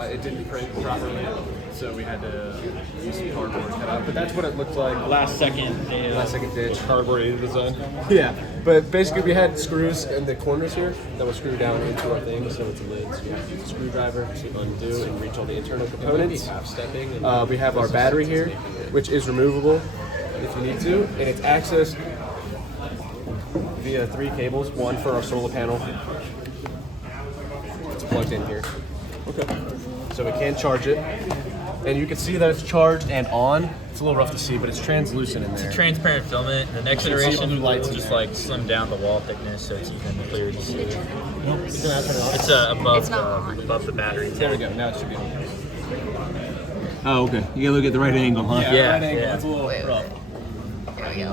it didn't print properly, so we had to use some cardboard to cut out. But that's what it looked like. Last second Ditch. Carbureted design. Yeah, but basically we had screws in the corners here that will screw down into our thing, so it's a lid. So you have to use a screwdriver to undo and reach all the internal components. We have our battery here, which is removable if you need to, and it's accessed via 3 cables. One for our solar panel. It's plugged in here. Okay. So we can charge it, and you can see that it's charged and on. It's a little rough to see, but it's translucent in there. transparent filament. The next You can see iteration blue lights in just there. like slim down the wall thickness so it's even clearer to see. It's It's It's not on. above the battery. There we go. Now it should be on. Oh, okay. You gotta look at the right angle, huh? Yeah, right angle. yeah. It's a little Wait, rough. There we go.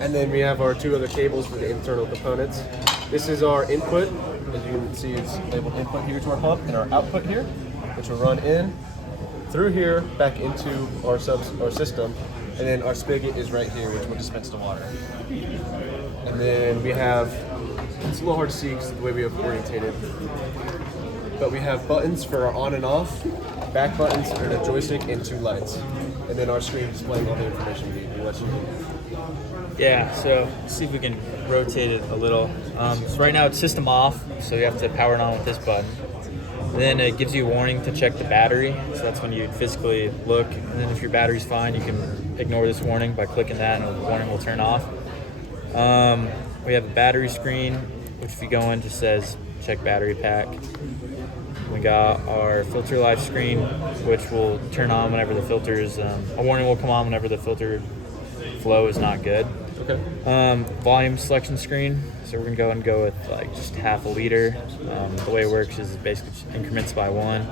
And then we have our 2 other cables for the internal components. This is our input. As you can see, it's labeled input here to our pump, and our output here, which will run in through here back into our system. And then our spigot is right here, which will dispense the water. And then we have, it's a little hard to see because of the way we have orientated, but we have buttons for our on and off, back buttons, and a joystick, and 2 lights. And then our screen displaying all the information we need. Unless you Yeah, so let's see if we can rotate it a little. So right now it's system off, so you have to power it on with this button. Then it gives you a warning to check the battery, so that's when you physically look. And then if your battery's fine, you can ignore this warning by clicking that, and the warning will turn off. We have a battery screen, which if you go in just says check battery pack. We got our filter life screen, which will turn on whenever the filters, a warning will come on whenever the filter flow is not good. Okay. Volume selection screen, so we're gonna go and go with like just half a liter. The way it works is basically just increments by 1.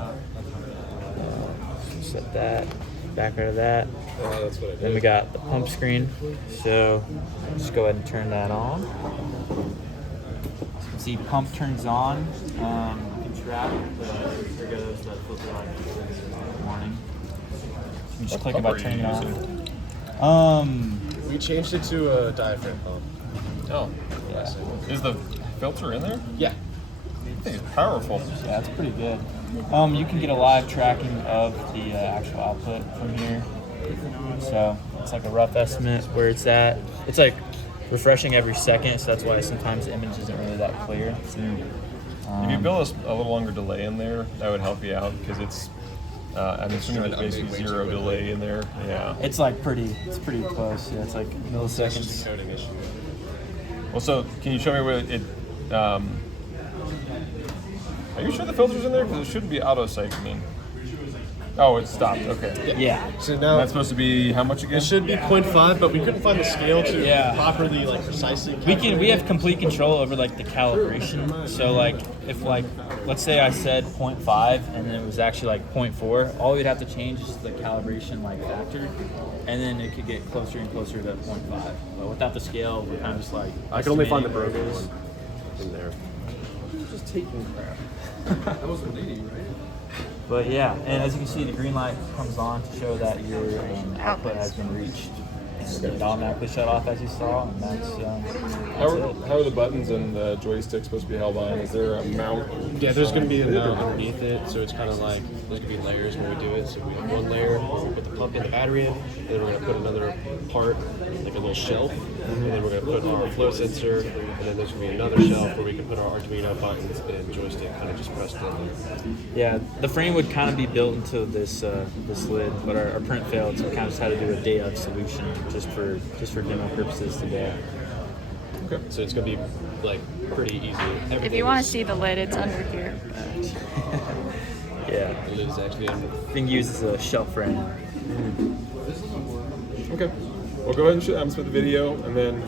Set that, back out of that. That's what I Then we got the pump screen, so just go ahead and turn that on. As you can see, pump turns on. You can track the goes that filter light warning. You can just click it by turning it on. We changed it to a diaphragm pump. Oh. Yeah. Is the filter in there? Yeah. I think it's powerful. Yeah, it's pretty good. You can get a live tracking of the actual output from here. So it's like a rough estimate where it's at. It's like refreshing every second, so that's why sometimes the image isn't really that clear. If you build a little longer delay in there, that would help you out because it's. I'm assuming there's basically 0 delay in there. Yeah. It's like pretty close. Yeah, it's like milliseconds. Coding issue. Well, so can you show me where it? Are you sure the filter's in there? Because it shouldn't be auto cycling. Oh, it stopped. Okay. Yeah. So now That's supposed to be how much again? it should be 0.5, but we couldn't find the scale to Yeah. properly, precisely. We have complete control over like the calibration. So like if like let's say I said 0.5 and then it was actually like 0.4, all we'd have to change is the calibration factor, and then it could get closer and closer to 0.5. But without the scale, we're kind of just like I can only find the estimating broken where it is. one in there. Just taking crap. That was a lady, right? But yeah, and as you can see, the green light comes on to show that your output has been reached. And it automatically shut off as you saw, and that's How are the buttons and the joystick supposed to be held on? Is there a mount? Yeah, there's going to be a mount underneath it, so it's kind of like there's going to be layers when we do it. So we have one layer where we put the pump and the battery in, and then we're going to put another part, like a little shelf, and then we're going to put our flow sensor, and then there's going to be another shelf where we can put our Arduino buttons and joystick kind of just pressed in. Yeah, the frame would kind of be built into this this lid, but our print failed, so we kind of just had to do a day of solution just for demo purposes today. Okay. So it's going to be pretty easy. If you want to see the lid, it's under here. Yeah, The lid is actually under. being used as a shelf right now. Okay. Well, go ahead and shoot. I'm the video, and then.